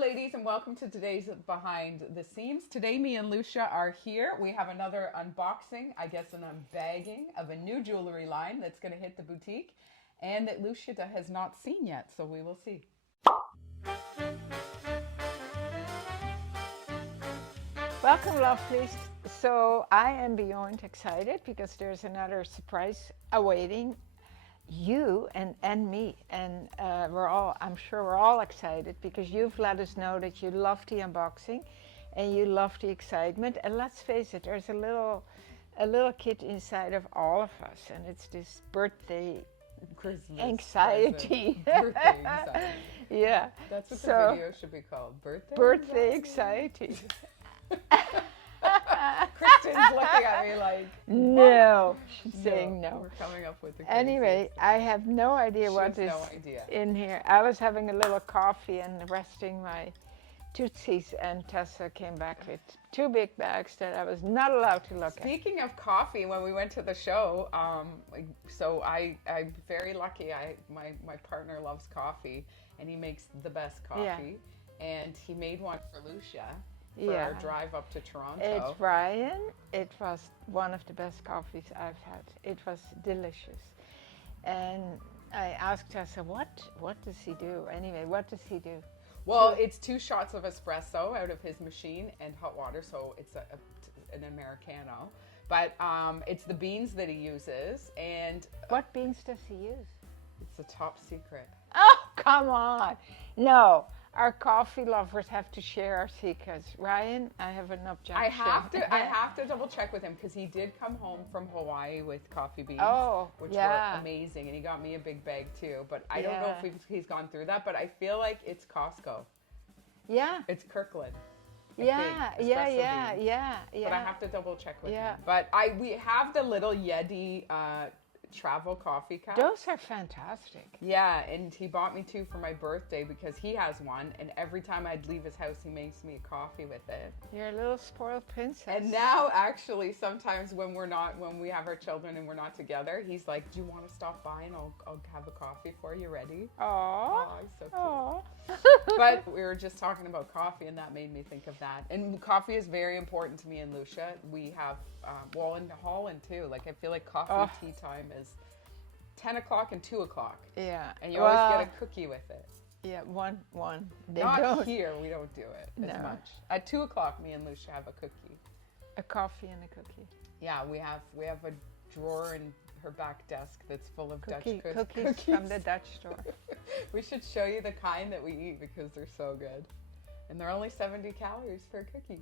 ladies, and welcome to today's Behind the Scenes. Today, me and Lousje are here. We have another unboxing, I guess an unbagging of a new jewelry line that's going to hit the boutique and that Lousje has not seen yet, so we will see. Welcome, lovelies. So I am beyond excited because there's another surprise awaiting you and me, and I'm sure we're all excited because you've let us know that you love the unboxing and you love the excitement. And let's face it, there's a little kid inside of all of us, and it's this birthday Christmas anxiety. Birthday anxiety. Yeah. That's what the video should be called. Birthday anxiety. Kristen's looking at me like, no. She's saying no. We're coming up with the Anyway, I have no idea what is in here. I was having a little coffee and resting my tootsies, and Tessa came back with two big bags that I was not allowed to look at. Speaking of coffee, when we went to the show, so I'm very lucky. My partner loves coffee, and he makes the best coffee. Yeah. And he made one for Lousje. For our drive up to Toronto. It's Ryan. It was one of the best coffees I've had. It was delicious. And I asked Tessa, what does he do? Anyway, what does he do? Well, it's 2 shots of espresso out of his machine and hot water, so it's an Americano. But it's the beans that he uses. And what beans does he use? It's a top secret. Oh, come on. No. Our coffee lovers have to share our secrets. Ryan, I have an objection. I have to double check with him because he did come home from Hawaii with coffee beans, which were amazing, and he got me a big bag too. But I don't know if he's gone through that. But I feel like it's Costco. Yeah. It's Kirkland. Yeah. But I have to double check with him. But we have the little Yeti travel coffee cup. Those are fantastic. Yeah, and he bought me 2 for my birthday because he has one, and every time I'd leave his house, he makes me a coffee with it. You're a little spoiled princess. And now, actually, sometimes when we have our children and we're not together, he's like, "Do you want to stop by and I'll have a coffee for you ready?" Aww. He's so cute. But we were just talking about coffee, and that made me think of that. And coffee is very important to me and Lousje. We have, in Holland too. Like, I feel like coffee tea time is 10 o'clock and 2 o'clock. Yeah. And you always get a cookie with it. Yeah, one. Here, we don't do it as much. At 2 o'clock, me and Lousje have a cookie. A coffee and a cookie. Yeah, we have a drawer in her back desk that's full of Dutch cookies from the Dutch store. We should show you the kind that we eat because they're so good. And they're only 70 calories per cookie.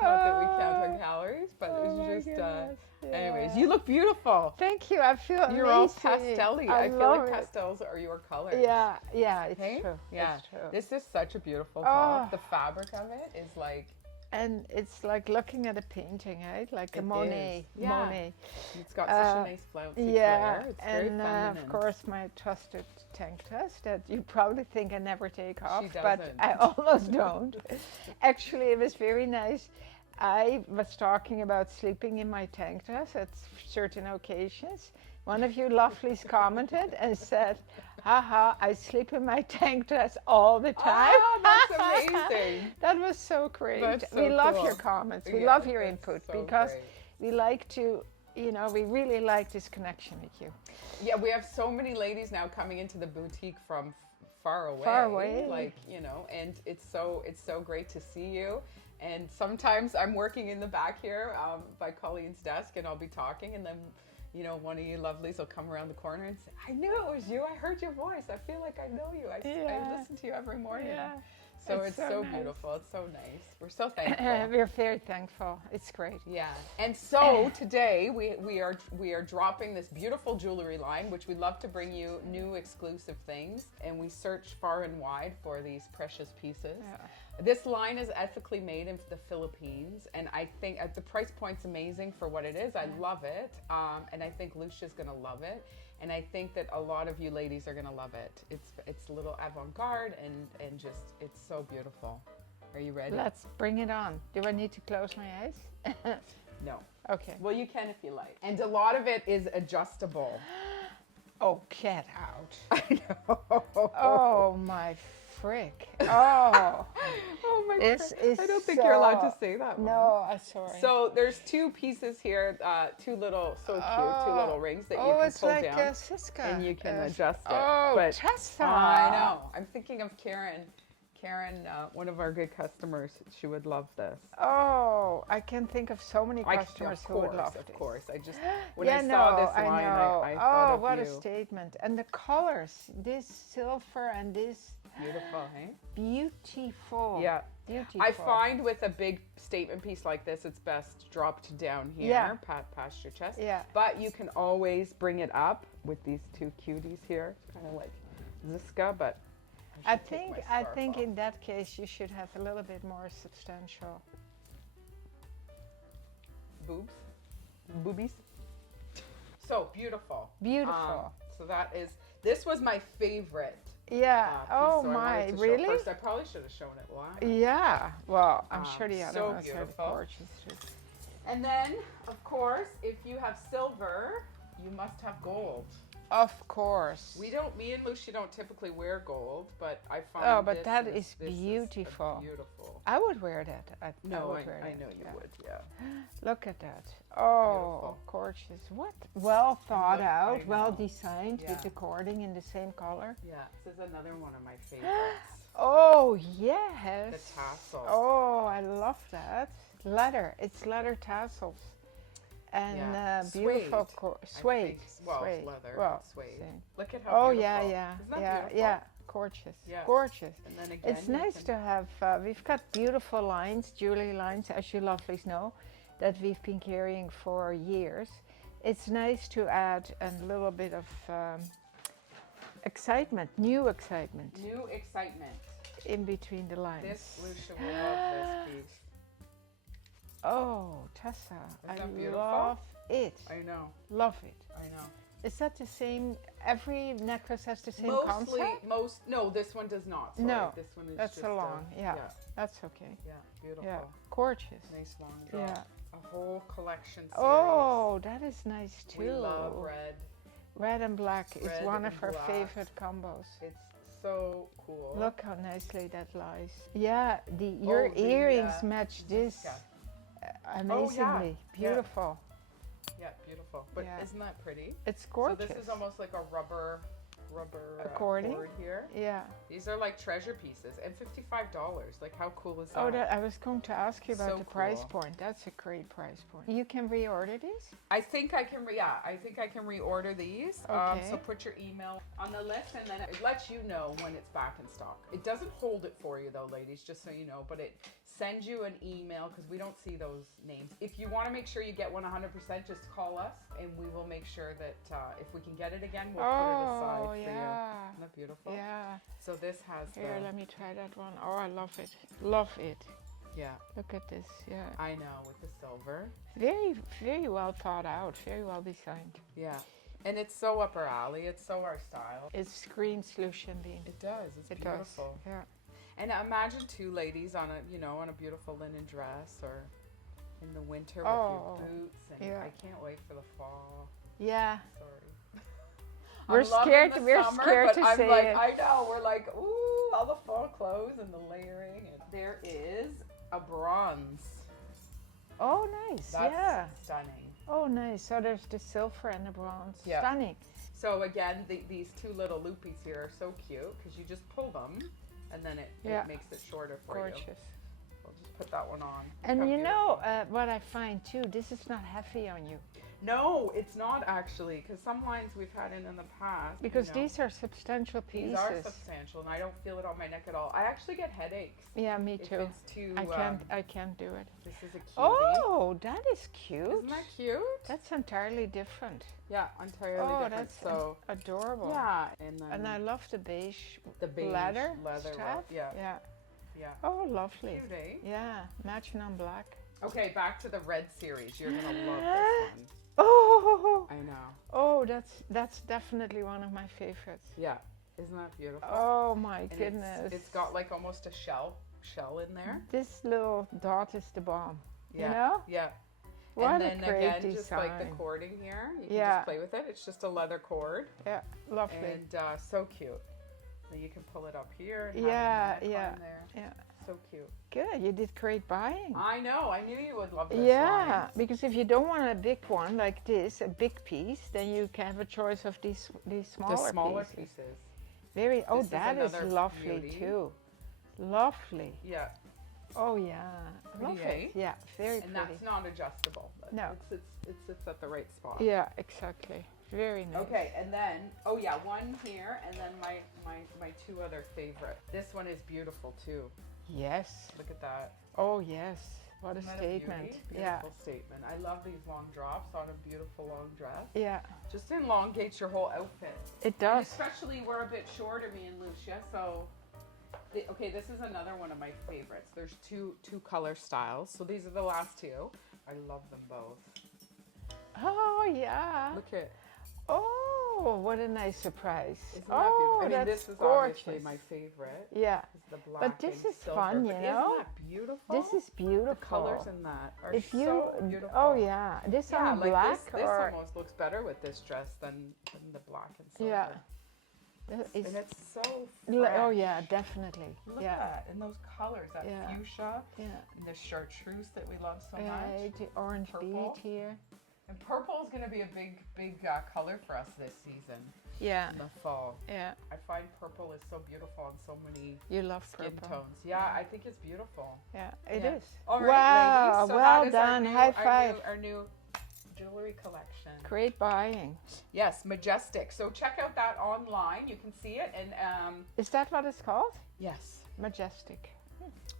Not that we count our calories, but it's just, anyways, you look beautiful. Thank you. I feel You're all pastel-y. I feel like pastels are your colors. Yeah, it's true. Yeah, it's true. This is such a beautiful top. The fabric of it is like... And it's like looking at a painting, right? Like a Monet. Yeah. Monet. It's got such a nice flouncy flare. It's very feminine. Of course, my trusted tank dress that you probably think I never take off, She but doesn't. I almost don't. Actually, it was very nice. I was talking about sleeping in my tank dress at certain occasions. One of you lovelies commented and said, "Haha, I sleep in my tank dress all the time." Oh, that's amazing. That was so great. That's so we love cool. your comments. We love your input because great. We like to, we really like this connection with you. Yeah, we have so many ladies now coming into the boutique from far away. Far away. Like, and it's so great to see you. And sometimes I'm working in the back here by Colleen's desk, and I'll be talking, and then one of you lovelies will come around the corner and say, "I knew it was you. I heard your voice. I feel like I know you. I listen to you every morning." Yeah. So it's so nice. Beautiful. It's so nice. We're so thankful. We're very thankful. It's great. Yeah. And so today we are dropping this beautiful jewelry line, which we love to bring you new exclusive things, and we search far and wide for these precious pieces. Yeah. This line is ethically made in the Philippines, and I think the price point's amazing for what it is. I love it, and I think Lousje's gonna love it, and I think that a lot of you ladies are gonna love it. It's a little avant-garde and just it's so beautiful. Are you ready? Let's bring it on. Do I need to close my eyes? No. Okay. Well, you can if you like. And a lot of it is adjustable. Oh, get out. I know. Oh, my frick. Oh. Oh my This God. is I don't think you're allowed to so- say that. Mom. No, I'm sorry. So there's two pieces here, two little, so cute, two little rings that you can it's pull like down. Siska. And you can adjust it. Oh, But Tessa. I know. I'm thinking of Karen. Karen, one of our good customers, she would love this. Oh, I can think of so many customers who would love Of this. course. I just, when I saw this line, I thought Oh, of what you. a statement. And the colors, this silver and this Beautiful, hey? beautiful. Yeah. Beautiful. I find with a big statement piece like this, it's best dropped down here, Yeah. past your chest. Yeah. But you can always bring it up with these two cuties here, kind of like Ziska, but I should take think my I scarf think off. in that case you should have a little bit more substantial. Boobs, boobies. So beautiful. Beautiful. So that is. This was my favorite. Yeah. Piece, Oh so I my, wanted to show it really? First, I probably should have shown it live. Yeah. Well, I'm sure the other so ones are beautiful. gorgeous too. And then, of course, if you have silver, you must have gold. Of course. Me and Lousje don't typically wear gold, but I find Oh, but this that is is beautiful. Beautiful. I would wear that. I No, would I wear that, know you yeah. would, yeah. Look at that. Oh, Beautiful. gorgeous. What? Well thought look, I out, well know. designed Yeah. with the cording in the same color. Yeah, this is another one of my favorites. Oh, yes. The tassel. Oh, I love that. Leather. It's leather tassels. And Yeah. beautiful Suede, suede. I think. Well, Suede. leather, Well, suede. same. Look at how Oh, beautiful. yeah, yeah. Isn't that yeah, beautiful? yeah. Gorgeous. Yeah. Gorgeous. And then again, It's you nice can- to have, we've got beautiful lines, jewelry lines, as you lovelies know, that we've been carrying for years. It's nice to add a little bit of excitement, new excitement New excitement. in between the lines. This, Lousje will love this piece. Oh, Tessa, I that beautiful? love it. I know, Love it. I know. Is that the same? Every necklace has the same Mostly, concept? no, this one does not. Sorry. No, This one is that's just a long, yeah. Yeah, That's okay. beautiful. Yeah, gorgeous. Nice long drop. Yeah. A whole collection series. Oh, that is nice too. We love red. Red and black is Red one and of our black. favorite combos. It's so cool. Look how nicely that lies. Yeah, your the, earrings match this Ziska. amazingly. Yeah. Beautiful. Yeah, beautiful. But Yeah. isn't that pretty? It's gorgeous. So this is almost like a rubber According? cord here. Yeah. These are like treasure pieces, and $55. Like, how cool is that? Oh, I was going to ask you about So the price cool. point. That's a great price point. You can reorder these? I think I can reorder these. Okay. So put your email on the list, and then it lets you know when it's back in stock. It doesn't hold it for you though, ladies, just so you know, but it sends you an email because we don't see those names. If you want to make sure you get 100%, just call us, and we will make sure that if we can get it again, we'll put it aside for you. yeah. Isn't that beautiful? Yeah. So this has Here, the, let me try that one. Oh, I love it. Love it. yeah, Look at this. Yeah. I know, with the silver. Very, very well thought out. Very well designed. Yeah. And it's so up our alley. It's so our style. It screams Lousje Bean. It does. It's It beautiful. does. Yeah. And imagine two ladies on a beautiful linen dress, or in the winter with Oh, your boots. And yeah. I can't wait for the fall. Yeah. Sorry. We're I'm loving scared. the We're summer, scared but to I'm say like, it. I know. We're like, ooh, all the fall clothes and the layering. And there is a bronze. Oh, nice. That's yeah. stunning. Oh, nice. So there's the silver and the bronze. Yeah. Stunning. So again, these two little loopies here are so cute because you just pull them, and then it makes it shorter for you. Gorgeous. We'll just put that one on. And Look how you know beautiful. what I find too? This is not heavy on you. No, it's not actually, because some lines we've had in the past. Because you know, these are substantial pieces. these are substantial, and I don't feel it on my neck at all. I actually get headaches. Yeah, me If too. it's too. I can't do it. This is a cutie. Oh, that is cute. Isn't that cute? That's entirely different. Yeah, entirely Oh, different. that's So adorable. yeah, and then And I love the beige, the beige leather stuff. stuff. Yeah, Yeah. yeah. Oh, lovely. Cute, eh? Yeah, matching on black. Okay, back to the red series. You're gonna love this one. Oh, I know. oh, that's definitely one of my favorites. Yeah, isn't that beautiful? Oh my And goodness. it's got like almost a shell in there. This little dot is the bomb. Yeah. You know? Yeah. What and a then great again, just like the design. cording here, you can Yeah. just play with it. It's just a leather cord, Yeah, lovely. and so cute. So you can pull it up here and Yeah, have it in the neckline there. Yeah. So cute. Good, you did great buying. I know. I knew you would love this Yeah, line. because if you don't want a big one like this, a big piece, then you can have a choice of these smaller, The smaller pieces. pieces. Very. Oh, This is that is another lovely beauty. too. Lovely. Yeah. Oh yeah. Pretty, Love eh? it. Yeah, very And pretty. that's not adjustable. No. It sits at the right spot. Yeah, exactly. Very nice. Okay, and then, oh yeah, one here, and then my two other favorite. This one is beautiful too. Yes. Look at that. Oh yes. What a Isn't that statement. beauty? Yeah. Beautiful statement. I love these long drops on a beautiful long dress. Yeah. Just elongates your whole outfit. It And does. especially we're a bit shorter, me and Lousje, so. Okay, this is another one of my favorites. There's two color styles. So these are the last two. I love them both. Oh yeah. Look at. Oh, what a nice surprise. Isn't that Oh, beautiful? I mean, that's this is gorgeous. obviously my favorite. Yeah. Is the black But this and is silver. fun, you But know? Isn't that beautiful? This is beautiful. The colors in that are If you, so beautiful. oh yeah, this Yeah, on like black this or almost looks better with this dress than the black and silver. yeah. It's, And it's so oh fresh. yeah, definitely. Look yeah. at that. And those colors, that Yeah. fuchsia Yeah. and the chartreuse that we love so Yeah, much. the orange Purple. bead here. And purple is going to be a big color for us this season Yeah. in the fall. Yeah. I find purple is so beautiful on so many You love skin purple. tones. Yeah, I think it's beautiful. Yeah, it Yeah. is. All right, wow, ladies. So well that is our done. new- High five. Our new jewelry collection. Great buying. Yes, Majestic. So check out that online. You can see it. And Is that what it's called? yes, Majestic.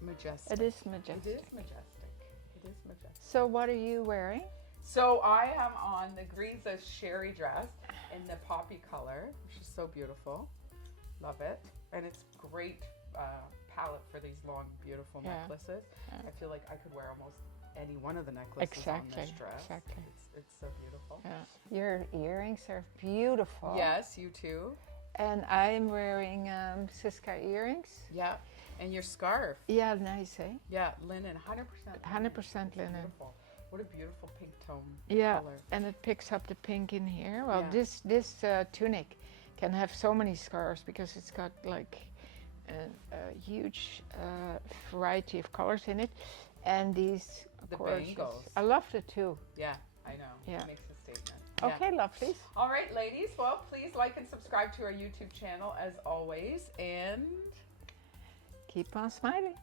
Majestic. It is It majestic. is majestic. It is majestic. So what are you wearing? So I am on the Griza sherry dress in the poppy color, which is so beautiful. Love it. And it's great palette for these long, beautiful Yeah. necklaces. Yeah. I feel like I could wear almost any one of the necklaces on this dress. Exactly. It's so beautiful. Yeah. Your earrings are beautiful. Yes, you too. And I'm wearing Siska earrings. Yeah. And your scarf. Yeah, nice, eh? Yeah, linen, 100%. 100% linen. Beautiful. What a beautiful pink tone Yeah, color. and it picks up the pink in here. Well, Yeah. this tunic can have so many scarves because it's got like a huge variety of colors in it, and these The gorgeous. bangles. I love the two. Yeah, I know. Yeah. It makes a statement. Yeah. Okay, lovelies. All right, ladies. Well, please like and subscribe to our YouTube channel as always. And Keep on smiling.